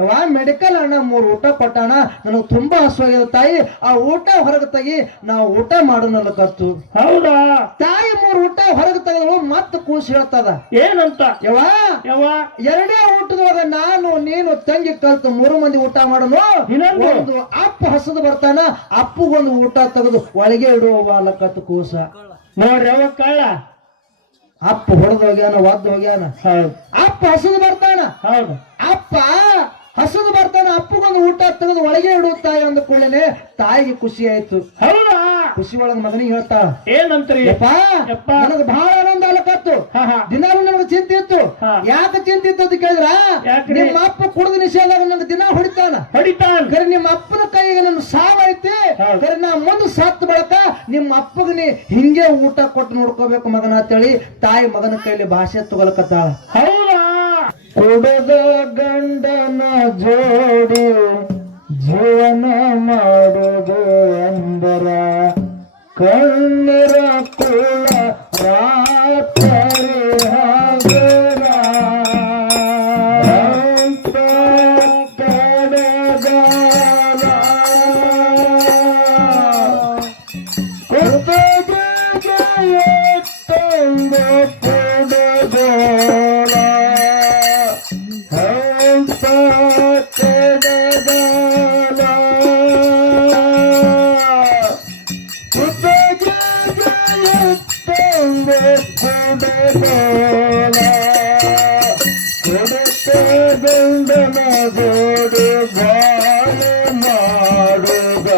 ಯವ್ವ ಮೆಡಿಕಲ್ ಅಣ್ಣ ಮೂರು ಊಟ ಕೊಟ್ಟಣ ನನಗೆ ತುಂಬಾ ಹಸುವಾಗಿದೆ ತಾಯಿ. ಆ ಊಟ ಹೊರಗೆ ತೆಗಿ ನಾವು ಊಟ ಮಾಡೋಣ ಕತ್ತು ಹೌದಾ? ತಾಯಿ ಮೂರು ಊಟ ಹೊರಗೆ ತೆಗೆದು ಮತ್ತೆ ಕೂಸಿ ಹೇಳ್ತದ. ಏನಂತ? ಯವ್ವ ಯವ್ವ? ಎರಡೇ ಊಟದೊಳಗ ನಾನು ನೀನು ತಂಗಿ ಕಲ್ತು ಮೂರು ಮಂದಿ ಊಟ ಮಾಡೋದು? ಒಂದು ಅಪ್ಪ ಹಸದು ಬರ್ತಾನ ಅಪ್ಪಗೊಂದು ಊಟ ತೆಗೆದು ಒಳಗೆ ಇಡುವ ಕತ್ತು ಕೂಸ. ನೋಡ್ರಿ ಅವ ಕಳ್ಳ ಅಪ್ಪ ಹೊಡೆದು ಹೋಗ್ಯಾನ ಒದ್ದು ಹೋಗ್ಯಾನ. ಹೌದು. ಅಪ್ಪ ಹಸದು ಬರ್ತಾನ. ಹೌದು. ಅಪ್ಪ ಹಸದು ಬರ್ತಾನ ಅಪ್ಪಗೊಂದು ಊಟ ತೆಗೆದು ಒಳಗೆ ಇಡು ತಾಯಿ ಅಂದ ಕೂಡಲೇ ತಾಯಿಗೆ ಖುಷಿ ಆಯ್ತು. ಹೌದಾ? ಖುಷಿ ಒಳಗ ಮಗನಿಗೆ ಹೇಳ್ತಾ ಏನಂತ್ರಿ. ನನಗೆ ಬಹಳ ಆನಂದ ಅಲಕತ್ತು ದಿನಾಲು ನನಗೆ ಚಿಂತೆ ಇತ್ತು. ಯಾಕೆ ಚಿಂತೆ ಇತ್ತು ಅಂತ ಕೇಳಿದ್ರ? ನಿಮ್ಮ ಅಪ್ಪ ಕುಡಿದ ನಿಷೇಧಾಗ ನನ್ನ ದಿನ ಹೊಡಿತಾನ. ಹೊಡಿತಾನ. ಕರೆ ನಿಮ್ಮ ಅಪ್ಪನ ಕೈಗೆ ನನ್ನ ಸಾವೈತಿ ಕರೆ ನಾ ಮುಂದೆ ಸತ್ತು ಬಳಕ ನಿಮ್ಮ ಅಪ್ಪಗ ನೀ ಹಿಂಗೆ ಊಟ ಕೊಟ್ಟು ನೋಡ್ಕೋಬೇಕು ಮಗನ ಅಂತೇಳಿ ತಾಯಿ ಮಗನ ಕೈಲಿ ಭಾಷೆ ತಗೊಳಕತ್ತಾಳ ಹೌದಾ. ಕುಡದ ಗಂಡನ ಜೋಡಿ ಜೀವನ ಮಾಡುವುದು ಅಂದರ ಕಣ್ಣರ ಕುಳ ರಾತ್ರಿ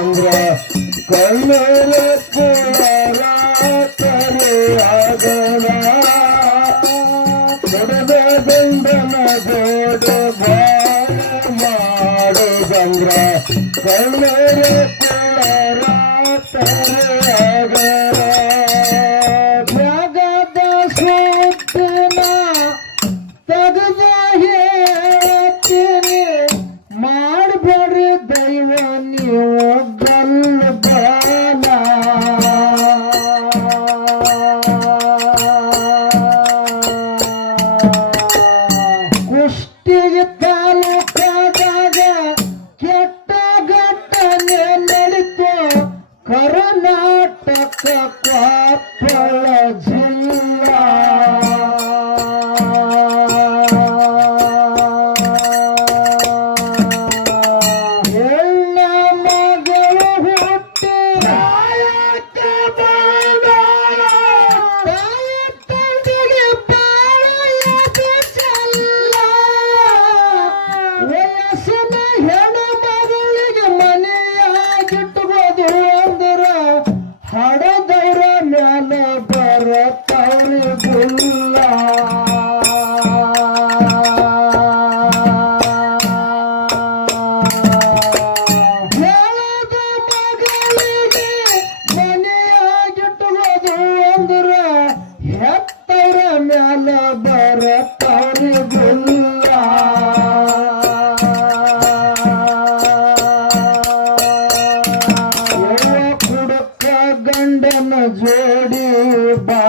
ಮಾಡು ಗಂಗ್ರ ಜೋಡಿ ಬಾಳೆ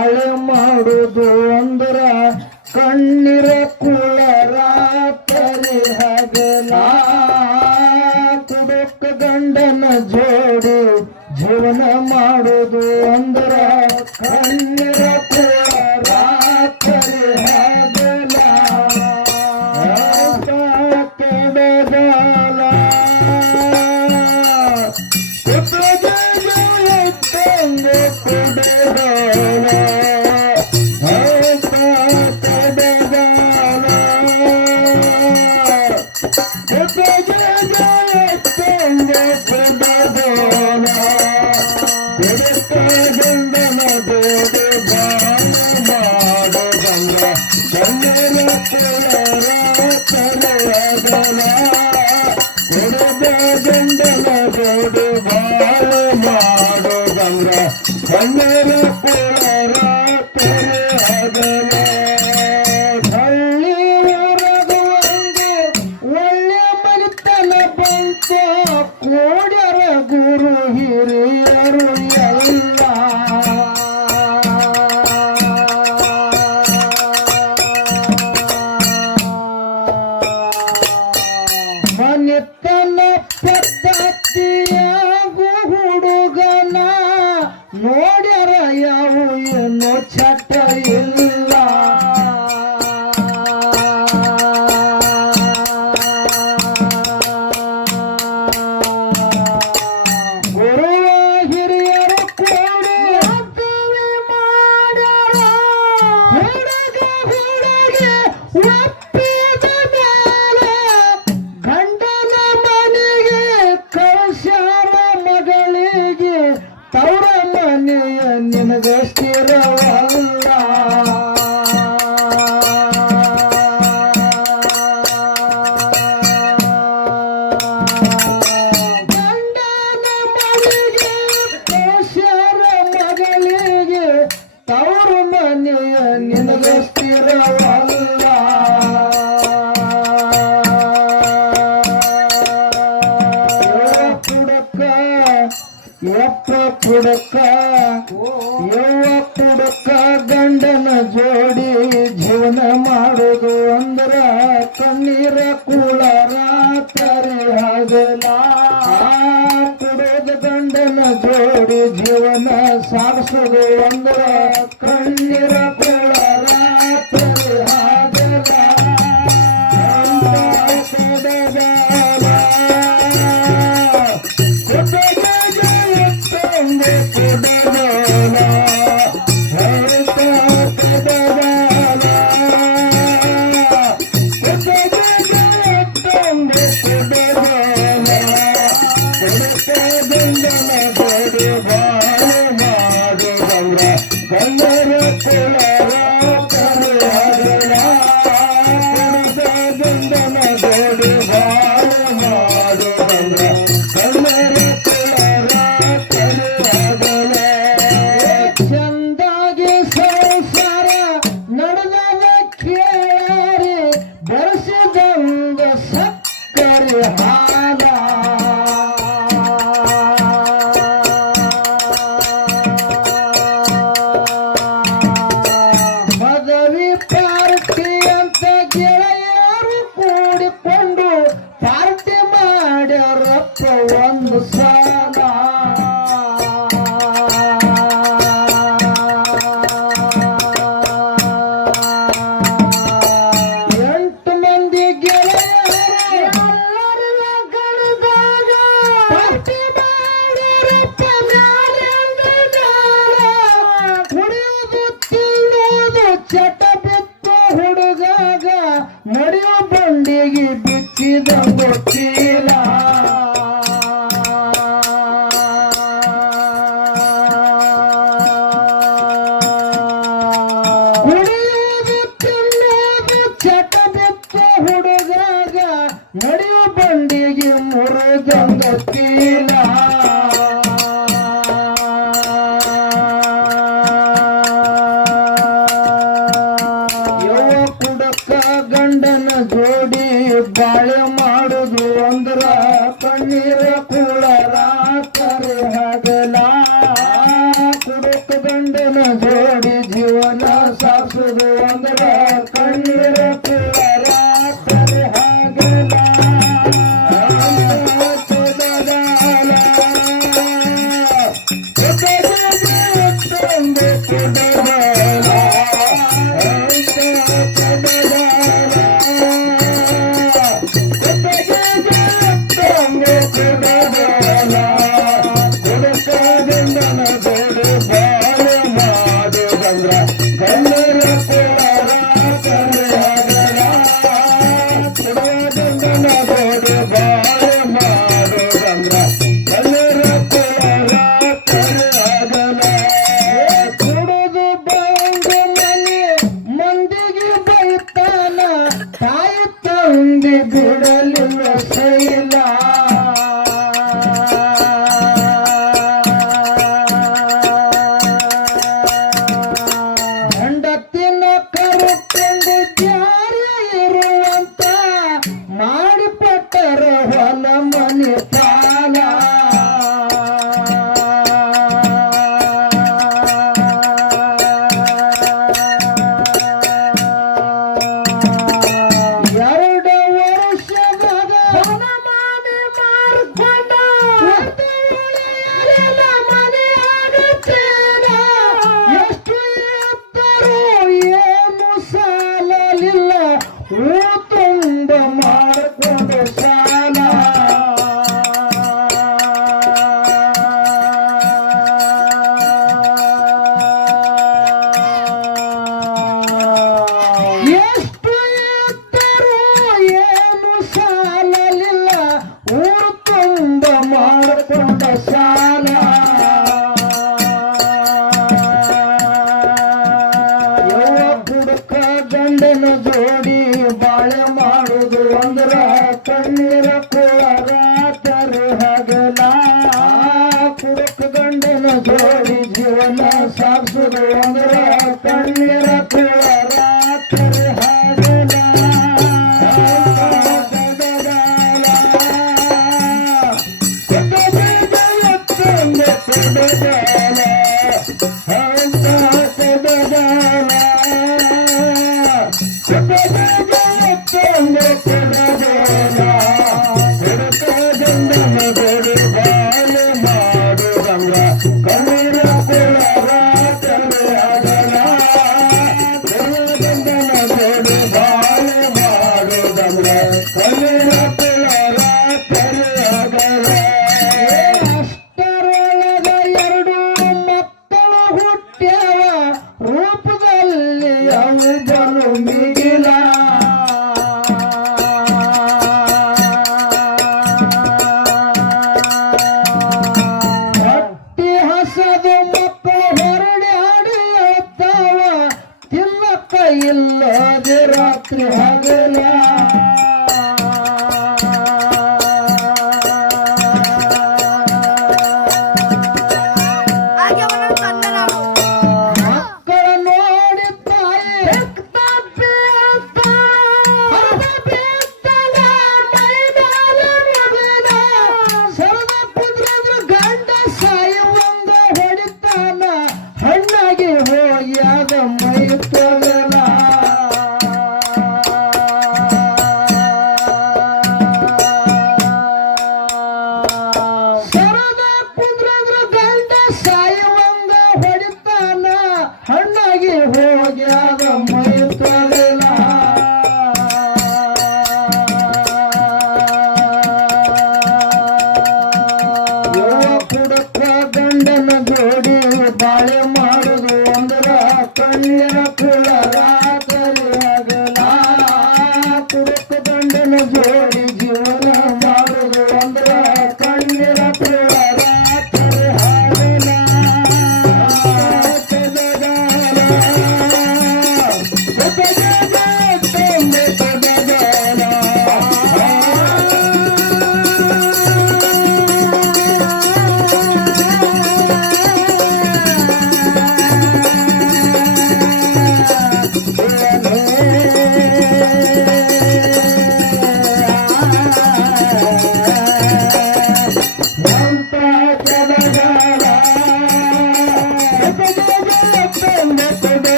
ಹಗಲ ಕುಡೋದು ಗಂಡನ ಜೋಡಿ ಜೀವನ ಸಾಗಿಸೋದು ಅಂದ್ರ ಕಣ್ಣೀರ ಕುಳರಾತರ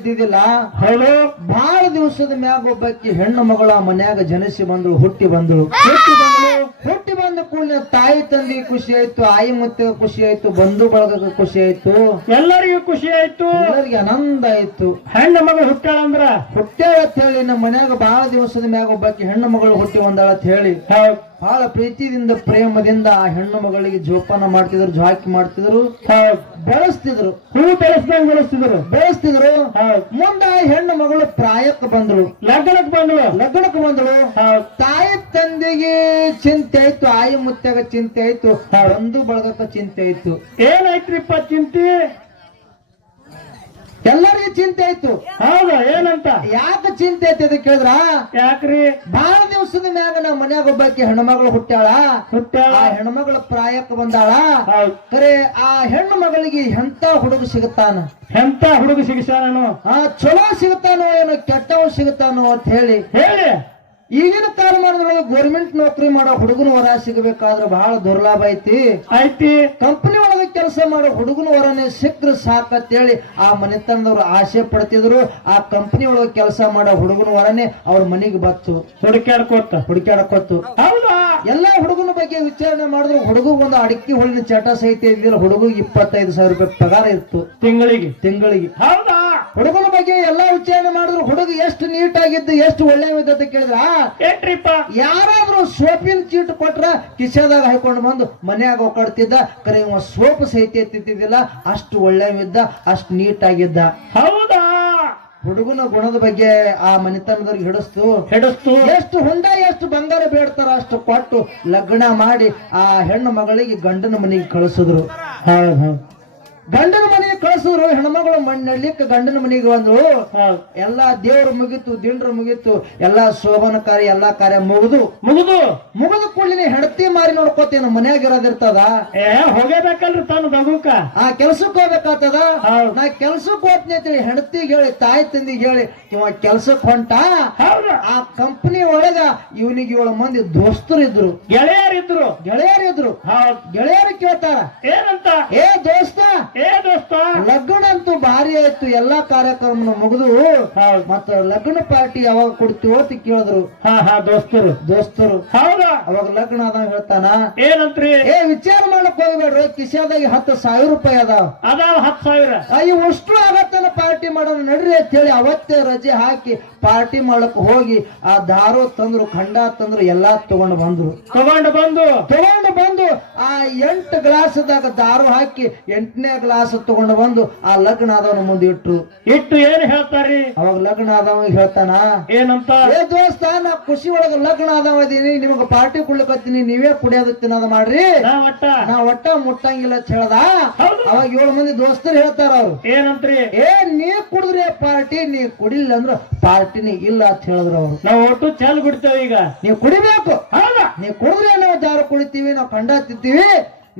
ಇದ್ದಿದ್ದಿಲ್ಲ. ಹೌದು. ಬಹಳ ದಿವಸದ ಮ್ಯಾಗ ಒಬ್ಬಕ್ಕೆ ಹೆಣ್ಣು ಮಗಳ ಮನ್ಯಾಗ ಜನಿಸಿ ಬಂದಳು ಹುಟ್ಟಿ ಬಂದಳು ಹುಟ್ಟಿ ಬಂದಳು ಹುಟ್ಟಿ ಬಂದ ಕೂಡಲೇ ತಾಯಿ ತಂದೆ ಖುಷಿ ಆಯ್ತು ಆಯಿ ಮತ್ತೆ ಖುಷಿ ಆಯ್ತು ಬಂಧು ಬಳಗಕ್ಕೆ ಖುಷಿ ಆಯ್ತು. ಎಲ್ಲರಿಗೂ ಖುಷಿ ಆಯ್ತು. ಎಲ್ಲರಿಗೆ ಆನಂದ ಆಯ್ತು. ಹೆಣ್ಣು ಮಗಳು ಹುಟ್ಟಾಳಂದ್ರ ಹುಟ್ಟ್ಯಾಳ ಅಂತ ಹೇಳಿ ನಮ್ಮ ಮನ್ಯಾಗ ಬಹಳ ದಿವಸದ ಮ್ಯಾಗ ಒಬ್ಬಕ್ಕೆ ಹೆಣ್ಣು ಮಗಳು ಹುಟ್ಟಿ ಬಂದಾಳ ಅಂತ ಹೇಳಿ. ಬಹಳ ಪ್ರೀತಿಯಿಂದ ಪ್ರೇಮದಿಂದ ಆ ಹೆಣ್ಣು ಮಗಳಿಗೆ ಜೋಪಾನ ಮಾಡ್ತಿದ್ರು ಜಾಕಿ ಮಾಡ್ತಿದ್ರು. ಬೆಳೆಸ್ತಿದ್ರು. ಹೂ ಬೆಳೆಸ್ದಂಗ್ ಬೆಳೆಸ್ತಿದ್ರು. ಬೆಳೆಸ್ತಿದ್ರು. ಮುಂದೆ ಆ ಹೆಣ್ಣು ಮಗಳು ಪ್ರಾಯಕ್ಕೆ ಬಂದ್ರು ಲಗ್ನಕ್ಕೆ ಬಂದಳು. ಲಗ್ನಕ್ಕೆ ಬಂದಳು. ತಾಯಿ ತಂದೆಗೆ ಚಿಂತೆ ಆಯ್ತು ಆಯಿ ಮುತ್ತಾಗ ಚಿಂತೆ ಆಯ್ತು ಬಂಧು ಬಳಗಕ್ಕ ಚಿಂತೆ ಆಯ್ತು. ಏನಾಯ್ತ್ರಿಪ್ಪ ಚಿಂತಿ? ಎಲ್ಲರಿಗೂ ಚಿಂತೆ ಇತ್ತು. ಹೌದಾ ಏನಂತ? ಯಾಕೆ ಚಿಂತೆ ಐತಿ ಅದಕ್ಕೆ ಕೇಳಿದ್ರ? ಯಾಕ್ರಿ? ಬಹಳ ದಿವಸದ ಮ್ಯಾಗ ನಮ್ಮ ಮನ್ಯಾಗ ಒಬ್ಬಾಕಿ ಹೆಣ್ಮಗಳು ಹುಟ್ಟ್ಯಾಳ. ಹುಟ್ಟಾಳ ಆ ಹೆಣ್ಮಗಳ ಪ್ರಾಯಕ್ಕೆ ಬಂದಾಳ. ಕರೆ ಆ ಹೆಣ್ಣು ಮಗಳಿಗೆ ಎಂತ ಹುಡುಗ ಸಿಗುತ್ತಾನ? ಎಂತ ಹುಡುಗ ಸಿಗಿಸ ನಾನು ಆ ಚಲೋ ಸಿಗುತ್ತಾನೋ ಏನೋ ಕೆಟ್ಟವ ಸಿಗುತ್ತಾನೋ ಅಂತ ಹೇಳಿ ಹೇಳಿ. ಈಗಿನ ಕಾಲಮಾನದೊಳಗೆ ಗೋರ್ಮೆಂಟ್ ನೌಕರಿ ಮಾಡೋ ಹುಡುಗನ ವರ ಸಿಗಬೇಕಾದ್ರೆ ಬಹಳ ದುರ್ಲಾಭ ಐತಿ. ಐತಿ. ಕಂಪನಿ ಒಳಗೆ ಕೆಲಸ ಮಾಡೋ ಹುಡುಗನ ವರನೇ ಸಿಕ್ಕ್ರೆ ಸಾಕಂತೇಳಿ ಆ ಮನೆತನದವ್ರು ಆಸೆ ಪಡ್ತಿದ್ರು. ಆ ಕಂಪನಿ ಒಳಗೆ ಕೆಲಸ ಮಾಡೋ ಹುಡುಗನ ವರನೇ ಅವ್ರ ಮನೆಗೆ ಬತ್ತು. ಹುಡುಕ್ಯಾಡ್ಕೋತ. ಹುಡುಕ್ಯಾಡ್ಕೊತ್ತು. ಹೌದಾ. ಎಲ್ಲಾ ಹುಡುಗನ ಬಗ್ಗೆ ವಿಚಾರಣೆ ಮಾಡಿದ್ರು. ಹುಡುಗ ಒಂದು ಅಡಿಕೆ ಹುಳಿನ ಚಟ ಸಹಿತ ಇದ್ದಿಲ್ಲ. ಹುಡುಗ ಇಪ್ಪತ್ತೈದು ಸಾವಿರ ರೂಪಾಯಿ ಪಗಾರ ಇತ್ತು. ತಿಂಗಳಿಗೆ? ತಿಂಗಳಿಗೆ. ಹೌದಾ? ಹುಡುಗನ ಬಗ್ಗೆ ಎಲ್ಲಾ ವಿಚಾರಣೆ ಮಾಡಿದ್ರು. ಹುಡುಗ ಎಷ್ಟು ನೀಟ್ ಆಗಿದ್ದು ಎಷ್ಟು ಒಳ್ಳೆ ಅಂತ ಕೇಳಿದ್ರ. ಯಾರಾದ್ರೂ ಸೋಪಿನ ಚೀಟ್ ಕೊಟ್ರ ಕಿಶೆದಾಗ ಹಾಕೊಂಡು ಬಂದು ಮನೆಯಾಗ ಒಕ್ಕಾಡ್ತಿದ್ದ ಕರೆ ಇವ ಸೋಪ್ ಸಹಿತ ಎತ್ತಿದ್ದಿಲ್ಲ ಅಷ್ಟು ಒಳ್ಳೆ ಇದ್ದ ಅಷ್ಟು ನೀಟ್ ಆಗಿದ್ದ ಹೌದಾ? ಹುಡುಗನ ಗುಣದ ಬಗ್ಗೆ ಆ ಮನೆತನದವ್ರಿಗೆ ಹಿಡಿಸ್ತು. ಹಿಡಿಸ್ತು. ಎಷ್ಟು ಹೊಂಡ ಎಷ್ಟು ಬಂಗಾರ ಬೇಡ್ತಾರ ಅಷ್ಟು ಕೊಟ್ಟು ಲಗ್ನ ಮಾಡಿ ಆ ಹೆಣ್ಣು ಮಗಳಿಗೆ ಗಂಡನ ಮನೆಗೆ ಕಳಿಸಿದ್ರು. ಹೌದು ಹೌದ್ ಗಂಡನ ಮನೆಗೆ ಕಳ್ಸಿದ್ರು ಹೆಣ್ಮಗಳು ಮಣ್ಣಳ್ಳಿಕ್ಕೆ ಗಂಡನ ಮನೆಗೆ ಬಂದ್ರು. ಎಲ್ಲಾ ದೇವ್ರ ಮುಗಿತು ದಿಂಡ್ರ ಮುಗಿತು ಎಲ್ಲಾ ಶೋಭನ ಕಾರ್ಯ ಎಲ್ಲಾ ಕಾರ್ಯ ಮುಗಿದು. ಮುಗಿದು. ಮುಗಿದು ಕೂಡಲಿನ ಹೆಂಡತಿ ಮಾರಿ ನೋಡ್ಕೋತೇನ ಮನ್ಯಾಗ ಇರೋದಿರ್ತದ? ಏ ಹೋಗೇಬೇಕಲ್ರಿ ತಾನು ಬಗುಕ. ಆ ಕೆಲ್ಸಕ್ಕೆ ಹೋಗ್ಬೇಕಾಗ್ತದ ನಾ ಕೆಲ್ಸಕ್ಕೆ ಹೋಗ್ತೀನಿ ಅಂತೇಳಿ ಹೆಂಡತಿಗೆ ಹೇಳಿ ತಾಯಿ ತಂದಿಗೆ ಹೇಳಿ ಇವ ಕೆಲ್ಸಕ್ಕೆ ಹೊಂಟ? ಆ ಕಂಪನಿ ಒಳಗ ಇವನಿಗೆ ಏಳು ಮಂದಿ ದೋಸ್ತರು ಇದ್ರು. ಗೆಳೆಯರಿದ್ರು. ಗೆಳೆಯರಿದ್ರು. ಗೆಳೆಯರು ಕೇಳ್ತಾರ. ಏನಂತ? ಏ ದೋಸ್ತ ಲಗ್ನ ಅಂತೂ ಭಾರಿ ಆಯ್ತು ಎಲ್ಲಾ ಕಾರ್ಯಕ್ರಮ ಮುಗಿದು. ಮತ್ತ ಲಗ್ನ ಪಾರ್ಟಿ ಯಾವಾಗ ಕೊಡ್ತೀವೋ ಅಂತ ಕೇಳಿದ್ರು. ಹಾ ಹಾ ದೋಸ್ತರು. ದೋಸ್ತರು. ಹೌದಾ? ಅವಾಗ ಲಗ್ನ ಅದ ಹೇಳ್ತಾನ? ಏನಂತ್ರಿ? ಏ ವಿಚಾರ ಮಾಡಕ್ ಹೋಗ್ಬೇಡ್ರಿ ಕಿಶಾದಾಗ ಹತ್ತು ಸಾವಿರ ರೂಪಾಯಿ ಅದಾವ. ಅದಾವ ಹತ್ತು ಸಾವಿರ? ಅಯ್ಯ ಅಷ್ಟು ಆಗತ್ತನ ಪಾರ್ಟಿ ಮಾಡೋಣ? ನಡ್ರಿ ಅಂತ ಹೇಳಿ ಅವತ್ತೇ ರಜೆ ಹಾಕಿ ಪಾರ್ಟಿ ಮಾಡಕ್ ಹೋಗಿ ಆ ದಾರು ತಂದ್ರು ಖಂಡ ತಂದ್ರು ಎಲ್ಲಾ ತಗೊಂಡು ಬಂದ್ರು. ತಗೊಂಡು ಬಂದು? ತಗೊಂಡು ಬಂದು ಆ ಎಂಟು ಗ್ಲಾಸ್ದಾಗ ದಾರು ಹಾಕಿ ಎಂಟನೇ ಗ್ಲಾಸ್ ತಗೊಂಡು ಬಂದು ಆ ಲಗ್ನ ಆದವನ ಮುಂದೆ ಇಟ್ಟು ಇಟ್ಟು ಏನ್ ಹೇಳ್ತಾರಿ? ಅವಾಗ ಲಗ್ನ ಆದವ ಹೇಳ್ತಾನ? ಏನಂತ? ಏ ದೋಸ್ತ ನಾ ಖುಷಿ ಒಳಗ ಲಗ್ನ ಆದವ ಇದೀನಿ ನಿಮಗ ಪಾರ್ಟಿ ಕೊಡ್ಲಿಕತ್ತೀನಿ ನೀವೇ ಕುಡಿಯೋದು ತಿನ್ನೋದು ಮಾಡ್ರಿ. ನಾ ಒಟ್ಟ? ನಾ ಒಟ್ಟ ಮುಟ್ಟಂಗಿಲ್ಲ ಅಂತ ಹೇಳ್ದ. ಅವಾಗ ಏಳು ಮಂದಿ ದೋಸ್ತರು ಹೇಳ್ತಾರ ಅವ್ರು. ಏನಂತ್ರಿ? ಏ ನೀ ಕುಡಿದ್ರೆ ಪಾರ್ಟಿ ನೀ ಕುಡಿಲಿಲ್ಲ ಅಂದ್ರ ಪಾರ್ಟಿನೇ ಇಲ್ಲ ಅಂತ ಹೇಳಿದ್ರು ಅವ್ರು. ನಾವು ಒಟ್ಟು ಚಾಲ್ ಬಿಡ್ತೇವೆ ಈಗ. ನೀವ್ ಕುಡಿಬೇಕು. ಹೌದಾ? ನೀ ಕುಡಿದ್ರೆ ನಾವು ಜಾರು ಕುಡಿತೀವಿ ನಾವು ಕಂಡ ತಿಂತೀವಿ.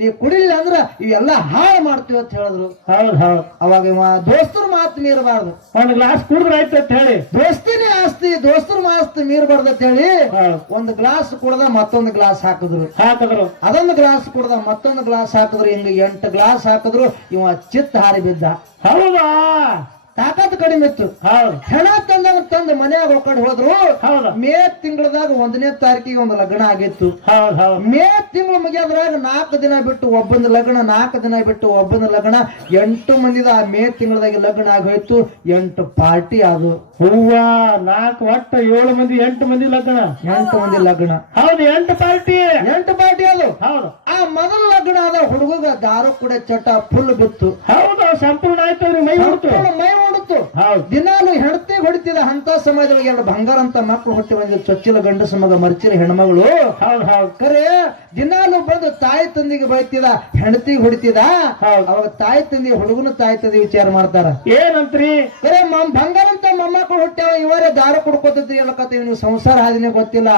ನೀ ಕುಡಿಲಿಲ್ಲ ಅಂದ್ರೆ ಇವೆಲ್ಲ ಹಾಳು ಮಾಡ್ತೀವಿ ಅಂತ ಹೇಳಿದ್ರು. ಹೌದ್ ಹೌದ್. ಅವಾಗ ಇವ ದೋಸ್ತರು ಮಾತು ಮೀರಬಾರ್ದು. ಒಂದ್ ಗ್ಲಾಸ್ ಕುಡಿದ್ರೆ ಆಯ್ತು ಅಂತ ಹೇಳಿ. ದೋಸ್ತಿನೇ ಆಸ್ತಿ ದೋಸ್ತರು ಮಾಸ್ತಿ ಮೀರಬಾರ್ದು ಅಂತ ಹೇಳಿ ಒಂದ್ ಒಂದು ಗ್ಲಾಸ್ ಕುಡ್ದ ಮತ್ತೊಂದು ಗ್ಲಾಸ್ ಹಾಕಿದ್ರು. ಹಾಕಿದ್ರು. ಅದೊಂದು ಗ್ಲಾಸ್ ಕುಡ್ದ ಮತ್ತೊಂದು ಗ್ಲಾಸ್ ಹಾಕಿದ್ರು. ಹಿಂಗ ಎಂಟು ಗ್ಲಾಸ್ ಹಾಕಿದ್ರು. ಇವ ಚಿತ್ತ ಹಾರಿ ಬಿದ್ದ. ಹೌದಾ? ತಾಕತ್ ಕಡಿಮೆ ಇತ್ತು. ಹೌದ್. ಹೆಣ ತಂದ ತಂದು ಮನ್ಯಾಗ ಒಕ್ಕಡೆ ಹೋದ್ರು ಹೌದಾ. ಮೇ ತಿಂಗಳದಾಗ ಒಂದನೇ ತಾರೀಕಿಗೆ ಒಂದು ಲಗ್ನ ಆಗಿತ್ತು. ಮೇ ತಿಂಗಳು ಮುಗಿಯೋದ್ರಾಗ ನಾಲ್ಕು ದಿನ ಬಿಟ್ಟು ಒಬ್ಬಂದು ಲಗ್ನ ನಾಲ್ಕು ದಿನ ಬಿಟ್ಟು ಒಬ್ಬಂದು ಲಗ್ನ ಎಂಟು ಮಂದಿದ ಆ ಮೇ ತಿಂಗಳದಾಗ ಲಗ್ನ ಆಗೋಯ್ತು ಎಂಟು ಪಾರ್ಟಿ ಅದು ಹೂವ ನಾಲ್ಕು ಒಟ್ಟು ಏಳು ಮಂದಿ ಎಂಟು ಮಂದಿ ಲಗ್ನ. ಎಂಟು ಮಂದಿ ಲಗ್ನ. ಹೌದು ಎಂಟು ಪಾರ್ಟಿ. ಎಂಟು ಪಾರ್ಟಿ ಅದು. ಹೌದು. ಆ ಮೊದಲ ಲಗ್ನ ಆದ ಹುಡುಗ ದಾರು ಕೂಡ ಚಟ ಫುಲ್ ಬಿತ್ತು. ಹೌದು ಸಂಪೂರ್ಣ ಆಯ್ತವ್ರಿ ಮೈ ಹೊಡ್ತು ಮೈ ಹೊಡಿತು ಹೌದು. ದಿನಾಲು ಹೆಣತೆ ಹೊಡಿತಿದ ಅಂತ ಸಮಯದಲ್ಲಿ ಎರಡು ಬಂಗಾರ ಅಂತ ಮಕ್ಕಳು ಹುಟ್ಟಿ ಬಂದ ಚೊಚ್ಚಿಲ ಗಂಡಸ ಮಗ ಮರ್ಚಿರ ಹೆಣ್ಮಗಳು. ಕರೆ ದಿನಾಲು ಬಂದು ತಾಯಿ ತಂದಿಗೆ ಬೈತಿದ ಹೆಣತಿ ಹೊಡಿತಿದ ಅವಾಗ ತಾಯಿ ತಂದಿ ಹುಡುಗನ ತಾಯಿ ತಂದಿ ವಿಚಾರ ಮಾಡ್ತಾರ. ಏನಂತ್ರಿ? ಕರೆ ಬಂಗಾರ ಅಂತ ಮೊಮ್ಮಕ್ಕಳು ಹುಟ್ಟ್ಯಾವ ಇವರೇ ದಾರ ಕುಡ್ಕೋತಿದ್ರಿ ಹೇಳಕತ್ತ ಇವ್ನಿಗೆ ಸಂಸಾರ ಹಾದಿನೇ ಗೊತ್ತಿಲ್ಲ.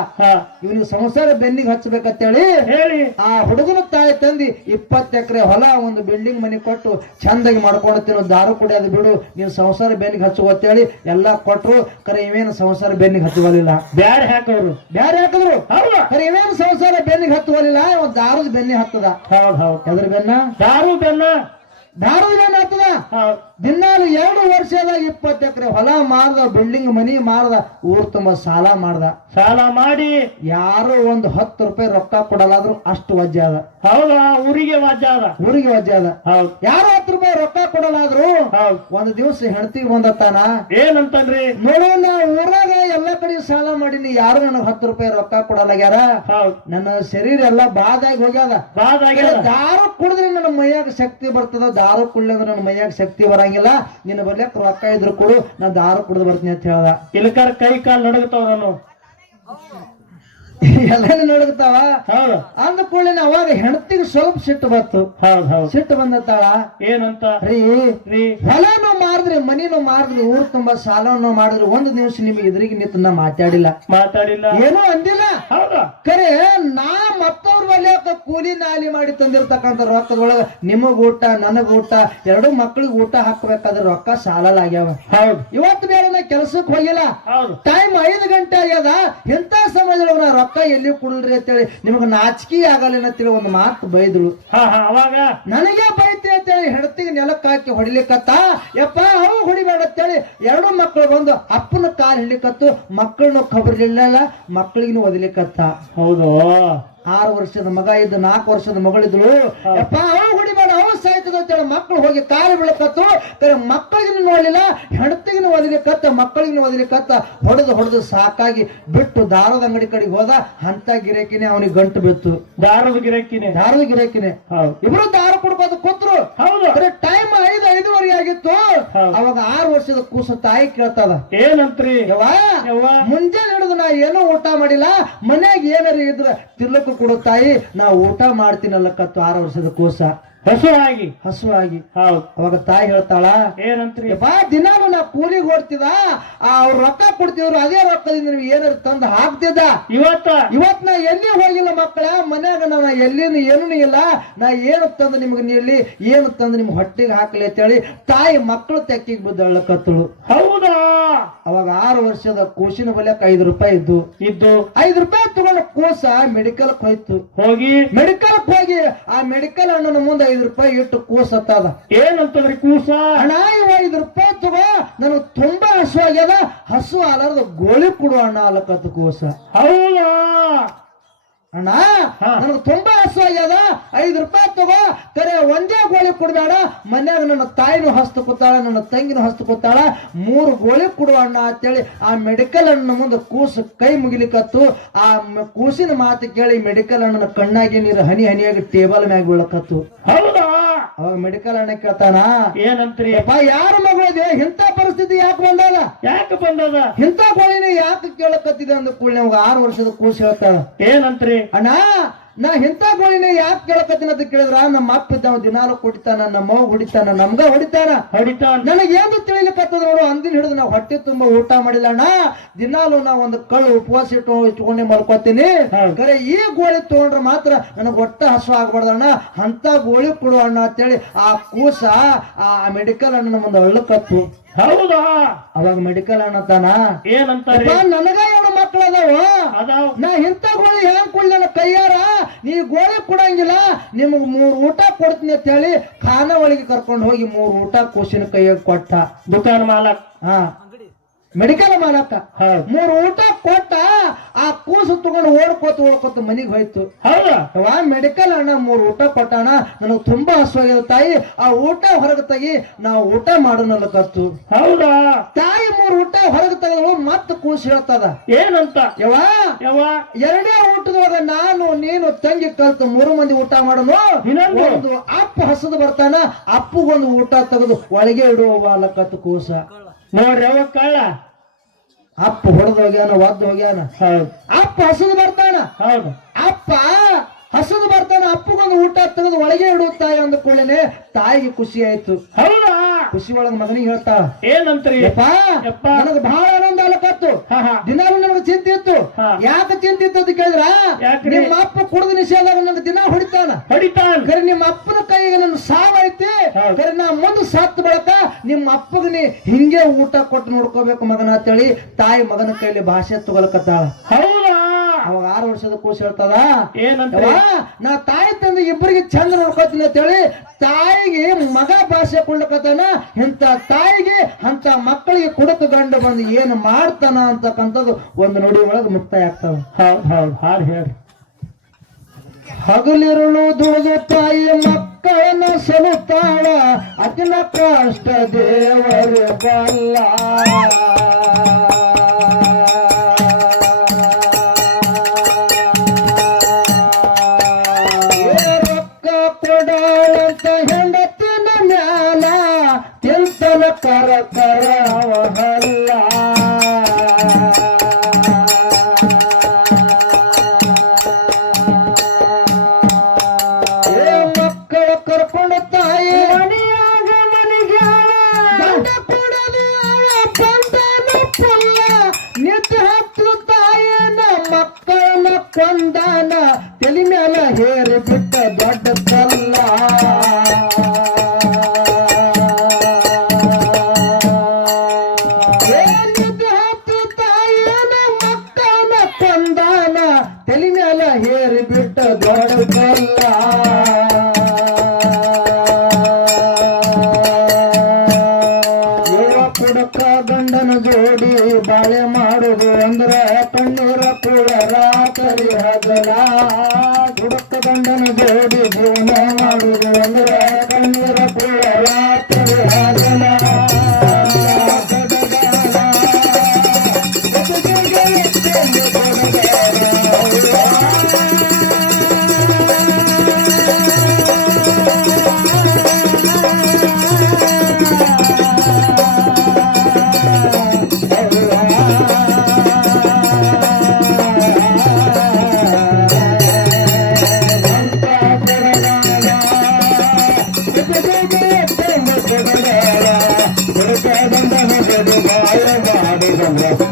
ಇವ್ನಿಗೆ ಸಂಸಾರ ಬೆನ್ನಿಗೆ ಹಚ್ಚಬೇಕಂತೇಳಿ ಹೇಳಿ. ಆ ಹುಡುಗನ ತಾಯಿ ತಂದಿ ಇಪ್ಪತ್ತು ಎಕರೆ ಹೊಲ ಒಂದು ಬಿಲ್ಡಿಂಗ್ ಮನೆ ಕೊಟ್ಟು ಚಂದಾಗಿ ಮಾಡ್ಕೊಡ್ತೀನಿ ದಾರು ಕುಡಿಯೋದು ಬಿಡು ನೀನು ಸಂಸಾರ ಬೆನ್ನಿಗೆ ಹಚ್ಚು ಅಂತೇಳಿ ಎಲ್ಲಾ ಕೊಟ್ಟರು ಕರೆ ಇವೇನು ಸಂಸಾರ ಬೆನ್ನಿಗೆ ಹಚ್ಚುವಲಿಲ್ಲ ಬ್ಯಾಡ ಹಾಕವ್ರು. ಬ್ಯಾರೆ ಹಾಕಿದ್ರು? ಹೌದು ಕರೆ ಇವೇನು ಸಂಸಾರ ಬೆನ್ನಿಗೆ ಹತ್ತುವಲಿಲ್ಲ ಒಂದು ದಾರದ ಬೆನ್ನಿ ಹತ್ತದ. ಹೌದ್ ಹೌದು. ಎದ್ರ ಬೆನ್ನ? ದಾರು ಬೆನ್ನ. ಹತ್ತದ ಹೌದ್. ದಿನಾಲು ಎರಡು ವರ್ಷದಾಗ ಇಪ್ಪತ್ತು ಎಕರೆ ಹೊಲ ಮಾರ್ದ ಬಿಲ್ಡಿಂಗ್ ಮನಿ ಮಾರ್ದ ಊರ್ ತುಂಬ ಸಾಲ ಮಾಡ್ದ. ಸಾಲ ಮಾಡಿ. ಯಾರು ಒಂದು ಹತ್ತು ರೂಪಾಯಿ ರೊಕ್ಕ ಕೊಡಲಾದ್ರು ಅಷ್ಟು ವಜ್ಜೆ ಅದ ಹೌದಾ? ಊರಿಗೆ ವಾಜ್ಯ ಅದ ಊರಿಗೆ ವಜ್ಜೆ ಅದ ಹೌದ್. ಯಾರು ಹತ್ತು ರೂಪಾಯಿ ರೊಕ್ಕ ಕೊಡಲಾದ್ರು ಒಂದ್ ಒಂದು ದಿವಸ ಹೆಂಡತಿ ಬಂದತ್ತಾನ? ಏನಂತಂದ್ರಿ? ನೋಡು ನಾ ಊರಾಗ ಎಲ್ಲ ಕಡೆ ಸಾಲ ಮಾಡೀನಿ. ಯಾರು ನನಗೆ ಹತ್ತು ರೂಪಾಯಿ ರೊಕ್ಕ ಕೊಡಲಾಗ್ಯಾರ? ನನ್ನ ಶರೀರ ಎಲ್ಲಾ ಬಾದಾಗಿ ಹೋಗ್ಯಾದ. ಬಾದಾಗ್ಯದ ದಾರು ಕುಡಿದ್ರೆ ನನ್ನ ಮೈಯಾಗ ಶಕ್ತಿ ಬರ್ತದ ದಾರು ಕುಡ್ಲಿಂದ್ರೆ ನನ್ನ ಮೈಯಾಗ ಶಕ್ತಿ ಬರಂಗಿಲ್ಲ. ನಿನ್ನ ಬರ್ಲಕ್ ರೊಕ್ಕ ಇದ್ರು ಕೊಡು, ನಾ ದಾರ ಕುಡ್ದು ಬರ್ತೀನಿ ಅಂತ ಹೇಳ್ದ. ಇಲ್ಕರ್ ಕೈ ಕಾಲ್ ನಡಗತಾವ ನಾನು. ಎಲ್ಲಾನು ನಡಗತಾವ ಅಂದ ಕೂಡಲೇ ಅವಾಗ ಹೆಂಡತಿಗೆ ಸ್ವಲ್ಪ ಸಿಟ್ಟು ಬಂತು. ಸಿಟ್ಟು ಬಂದತ್ತಾಳ ಏನಂತ? ರೀ ರೀ. ಹೊಲನು ಮಾರಿದ್ರಿ ಮನೇನು ಮಾರಿದ್ರಿ ಊರ್ ತುಂಬಾ ಸಾಲವನ್ನು ಮಾಡಿದ್ರಿ ಒಂದು ದಿವಸ ನಿಮಗೆ ಇದ್ರಿಗೆ ನಿಂತ ನಾ ಮಾತಾಡಿಲ್ಲ. ಮಾತಾಡಿಲ್ಲ. ಏನೋ ಅಂದಿಲ್ಲ. ಕರೆ ನಾ ಮತ್ತವ್ರ ಬಲ್ಯಾಕ ಕೂಲಿ ನಾಲಿ ಮಾಡಿ ತಂದಿರ್ತಕ್ಕಂಥ ರೊಕ್ಕದೊಳಗ ನಿಮಗ ಊಟ ನನಗ ಊಟ ಎರಡು ಮಕ್ಳಿಗೆ ಊಟ ಹಾಕ್ಬೇಕಾದ್ರೆ ರೊಕ್ಕ ಸಾಲಲಾಗ್ಯಾವ. ಹೌದು. ಇವತ್ತು ಬೇರೆ ಕೆಲಸಕ್ಕೆ ಕೆಲ್ಸಕ್ಕೆ ಹೋಗಿಲ್ಲ. ಟೈಮ್ ಐದು ಗಂಟೆ ಆಗ್ಯದ. ಎಂತ ಸಮಯದೊಳಗ ನಾ ರೊಕ್ಕ ಎಲ್ಲಿ ಕೊಡಲ್ರಿ ಅಂತೇಳಿ ನಿಮಗ ನಾಚಿಕೆ ಆಗಲ್ಲ ಅಂತೇಳಿ ಒಂದು ಮಾತು ಹಾ ಹಾ ಅವಾಗ? ನನಗೆ ಬೈತಿ ಅಂತೇಳಿ ಹೆಂಡತಿಗೆ ನೆಲಕ್ಕೆ ಹಾಕಿ ಹೊಡಿಲಿಕ್ಕತ್ತ? ಯಪ್ಪ ಅವು ಹೊಡಿಬೇಡ ಅಂತೇಳಿ ಎರಡು ಮಕ್ಕಳು ಬಂದು ಅಪ್ಪನ ಕಾಲು ಹಿಡಿಲಿಕತ್ತು ಮಕ್ಕಳನ್ನು ಖಬರ್ಲಿಲ್ಲ ಮಕ್ಕಳಿಗೂ ಒದಲಿಕತ್ತ ಹೌದು. ಆರು ವರ್ಷದ ಮಗ ಇದ್ದ ನಾಲ್ಕು ವರ್ಷದ ಮಗಳಿದ್ಲು ಯಪ್ಪ ಅವು ಹೊಡಿಬೇಡ ಅವು ಸಾಯ್ತದ ಅಂತೇಳಿ ಮಕ್ಕಳು ಹೋಗಿ ಕಾಲು ಬೀಳಕತ್ತು. ಕರೆ ಮಕ್ಕಳಿಗೂ ಒದಲಿ ಕತ್ತ ಒದಲಿಕತ್ತ ಮಕ್ಕಳಿಗೂ ಒದಲಿಕತ್ತ ಹೊಡೆದು ಹೊಡೆದು ಸಾಕಾಗಿ ಬಿಟ್ಟು ದಾರದ ಅಂಗಡಿ ಕಡೆಗೆ ಹೋದ ಅಂತ ಗಿರೇಕಿನೇ ಅವನಿಗೆ ಗಂಟು ಬಿತ್ತು. ದಾರದ ಗಿರಕ್ಕಿನೇ ದಾರದ ಗಿರೇಕಿನೇ. ಇಬ್ರು ದಾರ ಕುಡ್ಕೋದು ಕೂತ್ರು. ಹೌದು. ಟೈಮ್ ಐದು ಐದುವರೆ ಆಗಿತ್ತು. ಅವಾಗ ಆರು ವರ್ಷದ ಕೂಸ ತಾಯಿ ಕೇಳ್ತದ. ಏನಂತ್ರಿ? ಮುಂಜಾನೆ ಹಿಡಿದು ನಾ ಏನೂ ಊಟ ಮಾಡಿಲ್ಲ ಮನೆಗೆ ಏನಾರ ಇದ್ರ ತಿರ್ಲಕ್ಕೂ ಕೊಡು ತಾಯಿ ನಾ ಊಟ ಮಾಡ್ತೀನಲ್ಲಕ್ಕತ್ತು ಆರು ವರ್ಷದ ಕೂಸ. ಹಸುವಾಗಿ. ಹಸುವಾಗಿ. ಹೌದು. ಅವಾಗ ತಾಯಿ ಹೇಳ್ತಾಳ ಏನಂತ್ರಿ? ಬಾ ದಿನ ನಾ ಕೂಲಿಗೆ ಓಡ್ತಿದ ಅವ್ರ ರೊಕ್ಕ ಕೊಡ್ತಿದ್ರು ಅದೇ ರೊಕ್ಕದಿಂದ ನೀವು ಏನಾರು ತಂದು ಹಾಕ್ತಿದ್ದ? ಇವತ್ತ? ಇವತ್ ನಾ ಎಲ್ಲಿ ಹೋಗಿಲ್ಲ ಮಕ್ಕಳ ಮನ್ಯಾಗ ನಾ ಎಲ್ಲಿನ ಏನು ಇಲ್ಲ. ನಾ ಏನು ತಂದು ನಿಮ್ಗೆ ನೀಡ್ಲಿ ಏನು ತಂದು ನಿಮ್ಗೆ ಹೊಟ್ಟಿಗೆ ಹಾಕ್ಲಿ ಅಂತೇಳಿ ತಾಯಿ ಮಕ್ಕಳು ತೆಕ್ಕಿಗೆ ಬಿದ್ದಳ್ಳಕತ್ತಳು ಹೌದಾ? ಅವಾಗ ಆರು ವರ್ಷದ ಕೂಸಿನ ಬಲಕ್ಕೆ ಐದು ರೂಪಾಯಿ ಇದ್ದು. ಇದ್ದು? ಐದು ರೂಪಾಯಿ ತಗೊಂಡು ಕೂಸ ಮೆಡಿಕಲ್ ಹೋಯ್ತು. ಹೋಗಿ? ಮೆಡಿಕಲ್ ಹೋಗಿ ಆ ಮೆಡಿಕಲ್ ಅಣ್ಣನ ಮುಂದೆ ಐದು ರೂಪಾಯಿ ಇಟ್ಟು ಕೂಸ ಹತ್ತದ. ಏನಂತದ್ರಿ ಕೂಸ? ಅಣ್ಣ ಇವ ಐದು ರೂಪಾಯಿ ತಗೋ ನನಗ್ ತುಂಬಾ ಹಸು ಆಗ್ಯದ. ಹಸು ಅಲಾರ್ದ ಗೋಳಿ ಕೊಡು ಅಣ್ಣ ಅಲ್ಲಕತ್ತು ಕೂಸ. ಹೌದಾ? ಅಣ್ಣ. ನನಗೆ ತುಂಬಾ ಆಗ್ಯದ. ಐದು ರೂಪಾಯಿ ತಗೋ. ಕರೆ ಒಂದೇ ಗೋಳಿ ಕೊಡ್ಬೇಡ. ಮನ್ಯಾಗ ನನ್ನ ತಾಯಿನೂ ಹಸ್ತು ಕೂತಾಳ, ನನ್ನ ತಂಗಿನೂ ಹಸ್ತ ಕೂತಾಳ. ಮೂರು ಗೋಳಿ ಕೊಡು ಅಣ್ಣ ಅಂತೇಳಿ ಆ ಮೆಡಿಕಲ್ ಅಣ್ಣ ಮುಂದೆ ಕೂಸು ಕೈ ಮುಗಿಲಿಕತ್ತು. ಆ ಕೂಸಿನ ಮಾತು ಕೇಳಿ ಮೆಡಿಕಲ್ ಅಣ್ಣನ ಕಣ್ಣಾಗಿ ನೀರು ಹನಿ ಹನಿಯಾಗಿ ಟೇಬಲ್ ಮ್ಯಾಗ ಬೀಳಕತ್ತು. ಹೌದಾ? ಅವಾಗ ಮೆಡಿಕಲ್ ಅಣ್ಣ ಕೇಳ್ತಾನ ಏನಂತ್ರಿ? ಯಾರು ಯಾರ ಮಗಳಿದೆ ಇಂತ ಪರಿಸ್ಥಿತಿ ಯಾಕೆ ಬಂದಾಗ ಯಾಕೆ ಬಂದದ? ಇಂತ ಕೋಳಿನ ಯಾಕೆ ಕೇಳಕತ್ತಿದೆ ಅಂದ ಕೂಡಲೇ ಅವಾಗ ಆರು ವರ್ಷದ ಕೂಸು ಹೇಳ್ತಾಳ. ಏನಂತ್ರಿ? ಅಣ್ಣ ನಾ ಇಂಥ ಗೋಳಿನ ಯಾಕೆ ಕೇಳಕತ್ತಿನ ಅಂತ ಕೇಳಿದ್ರ ನಮ್ಮ ಅಪ್ಪ ಇದ್ದಾವ ದಿನಾಲು ಕುಡಿತಾನ ನಮ್ಮ ಮಗ ಹೊಡಿತಾನ ನಮ್ಗ ಹೊಡಿತಾನ. ಹೊಡಿತಾನ. ನನಗೆ ಏನು ತಿಳಿಲಿಕತ್ತದ ನೋಡು ಅಂದಿನ ಹಿಡಿದು ನಾವು ಹೊಟ್ಟೆ ತುಂಬಾ ಊಟ ಮಾಡಿಲ್ಲ ಅಣ್ಣ. ದಿನಾಲು ನಾ ಒಂದು ಕಳ್ಳು ಉಪವಾಸ ಇಟ್ಟು ಇಟ್ಕೊಂಡೆ ಮಲ್ಕೋತೀನಿ. ಕರೆ ಈ ಗೋಳಿ ತಗೊಂಡ್ರೆ ಮಾತ್ರ ನನಗೆ ಒಟ್ಟ ಹಸು ಆಗ್ಬಾರ್ದಣ್ಣ ಅಂತ ಗೋಳಿ ಕೊಡು ಅಣ್ಣ ಅಂತೇಳಿ ಆ ಕೂಸ ಆ ಮೆಡಿಕಲ್ ಅಣ್ಣ ಮುಂದೆ ಅಳ್ಳಕತ್ತು ಹೌದಾ? ಅವಾಗ ಮೆಡಿಕಲ್ ಅಣ್ಣ ತಾನ ಏನಂತ ನನಗ ಎರಡು ಮಕ್ಳು ಅದಾವ. ನಾ ಇಂಥ ಗೋಳಿ ಹೆಂಗ್ ನನ್ನ ಕೈಯಾರ? ನೀ ಗೋಳಿ ಕೊಡಂಗಿಲ್ಲ. ನಿಮ್ಗ್ ಮೂರ್ ಊಟ ಕೊಡ್ತೀನಿ ಅಂತ ಹೇಳಿ ಖಾನ ಒಳಗೆ ಕರ್ಕೊಂಡು ಹೋಗಿ ಮೂರ್ ಊಟ ಕೂಸಿನ ಕೈಯಾಗ ಕೊಟ್ಟ. ದುಕಾನ್ ಮಾಲಕ್. ಹಾ. ಮೆಡಿಕಲ್ ಮಾಡಾಕ ಮೂರು ಮೂರ್ ಊಟ ಕೊಟ್ಟ ಆ ಕೂಸು ತಗೊಂಡು ಓಡ್ಕೋತ ಓಡ್ಕೋತ ಮನಿಗ್ ಹೋಯ್ತು. ಹೌದಾ? ಮೆಡಿಕಲ್ ಅಣ್ಣ ಮೂರ್ ಊಟ ಕೊಟ್ಟಣ ನನಗ್ ತುಂಬಾ ಹಸುವಾಗಿದೆ ತಾಯಿ. ಆ ಊಟ ಹೊರಗೆ ತೆಗಿ ನಾವು ಊಟ ಮಾಡೋನಲ್ಲಕತ್ತು ಹೌದಾ? ತಾಯಿ ಮೂರು ಊಟ ಹೊರಗೆ ತೆಗೆದಳು ಮತ್ತ ಕೂಸು ಹೇಳ್ತದ. ಏನಂತ? ಯವ್ವ ಯವ್ವ? ಎರಡೇ ಊಟದೊಳಗ ನಾನು ನೀನು ತಂಗಿ ಕಲ್ತು ಮೂರು ಮಂದಿ ಊಟ ಮಾಡೋನು? ಒಂದು ಅಪ್ಪ ಹಸದು ಬರ್ತಾನ ಅಪ್ಪಗೊಂದು ಊಟ ತೆಗೆದು ಒಳಗೆ ಇಡುವ ಅಲಕತ್ತು ಕೂಸ. ನೋಡ್ರಿ ಅವ ಕಳ್ಳ ಅಪ್ಪ ಹೊಡೆದು ಹೋಗ್ಯಾನ ಒದ್ದು ಹೋಗ್ಯಾನ. ಹೌದು. ಅಪ್ಪ ಹಸುದು ಬರ್ತಾನ. ಹೌದು. ಅಪ್ಪ ಹಸುದು ಬರ್ತಾನ ಅಪ್ಪಗೊಂದು ಊಟ ತೆಗೆದು ಒಳಗೆ ಇಡುತ್ತಾಯಿ ತಾಯಿ ಅಂದ ಕೂಡಲೇ ತಾಯಿಗೆ ಖುಷಿ ಆಯ್ತು. ಹೌದಾ? ಖುಷಿ ಒಳಗ ಮಗನಿಗೆ ಹೇಳ್ತಾಳ ಏನಂತ್ರಿ. ನನಗೆ ಬಹಳ ಆನಂದ ಹಾ ದಿನಾಲು ನನಗೆ ಚಿಂತೆ ಇತ್ತು. ಯಾಕ ಚಿಂತೆ ಇತ್ತು ಅಂತ ಕೇಳಿದ್ರ? ನಿಮ್ಮ ಅಪ್ಪ ಕುಡಿದ ನಿಷೇಧಾಗ ನನಗ ದಿನ ಹೊಡಿತಾನ. ಹೊಡಿತಾನ. ಕರೆ ನಿಮ್ಮ ಅಪ್ಪನ ಕೈಗೆ ನನ್ನ ಸಾವೈತಿ ಐತಿ. ಕರೆ ನಾ ಮುಂದೆ ಸತ್ ಬಳಕ ನಿಮ್ಮ ಅಪ್ಪಗ ನೀ ಹಿಂಗೆ ಊಟ ಕೊಟ್ಟು ನೋಡ್ಕೋಬೇಕು ಮಗನ ಅಂತೇಳಿ ತಾಯಿ ಮಗನ ಕೈಲಿ ಭಾಷೆ ತಗೊಳಕತ್ತಾಳ ಹೌದಾ. ಅವಾಗ ಆರು ವರ್ಷದ ಕೂಸು ಹೇಳ್ತದ? ಏನಂತ ನಾ ತಾಯಿ ತಂದೆ ಇಬ್ಬರಿಗೆ ಚಂದ ನೋಡ್ಕೋತೀನಿ ಅಂತೇಳಿ ತಾಯಿಗೆ ಮಗ ಭಾಷೆ ಕೊಡ್ಲಕತ್ತಾನ ಇಂಥ ತಾಯಿಗೆ ಅಂತ ಮಕ್ಕಳಿಗೆ ಕುಡಕ ಗಂಡು ಬಂದು ಏನು ಮಾಡ್ತಾನ ಅಂತಕ್ಕಂಥದ್ದು ಒಂದು ನುಡಿ ಒಳಗೆ ಮುಕ್ತಾಯ ಆಗ್ತಾವ ಹೌದು ಹೌದು ಹಾಡ್ ಹೇಳಿ ಹಗಲಿರುಳು ದುಡಿದ ತಾಯಿ ಮಕ್ಕಳನ್ನ ಸಲುತ್ತಾಳ ಅತಿನ ಕಷ್ಟ ದೇವರು ಬಲ್ಲ. ತಲೆ ಮ್ಯಾಲ ಹೇರಿ ಬಿಟ್ಟ ದೊಡ್ಡ ಮಾಡದಿ